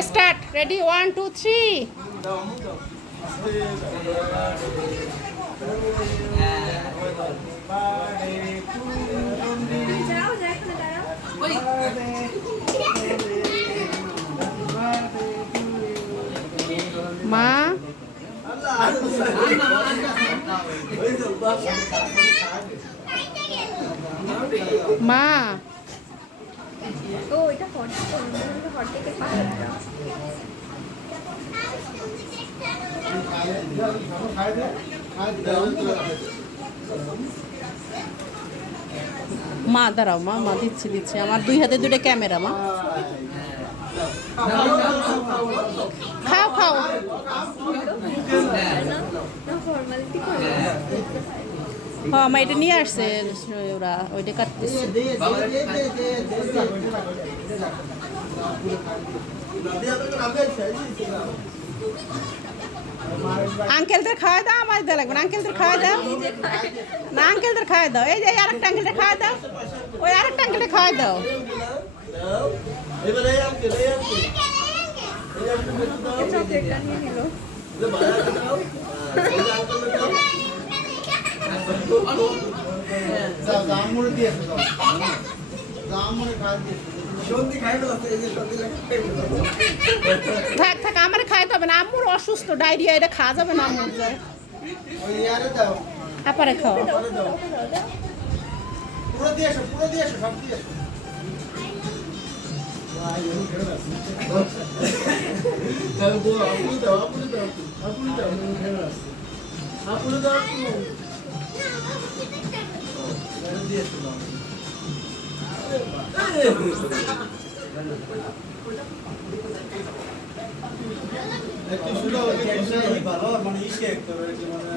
Start. Ready? 1, 2, 3. মা মা ও এটা হট হট থেকে মা দাঁড়াও মা মা দিচ্ছি আমার 2 হাতে 2টা ক্যামেরা মা খাও খাও ফর্মালিটি করে হ্যাঁ মা এটা নিয়ে আসছে ওরা ওইটা কাটতেছে আঙ্কেলদের খাওয়া দাও আমার দেওয়া লাগবে না আঙ্কেলদের খাওয়া দাও না আঙ্কেলদের খাওয়া দাও এই যে আরেকটা আঙ্কেলটা খাওয়া দাও ওই আরেকটা আঙ্কেলটা খাওয়া দাও চকলেটটা নিয়ে নিল থাক থাক আমার খাইতে হবে না আম্মুর অসুস্থ ডায়রিয়া এটা খাওয়া যাবে না আম্মুর তারপরে খাও একটু শুধু ভালো মানে ইসে একটু মানে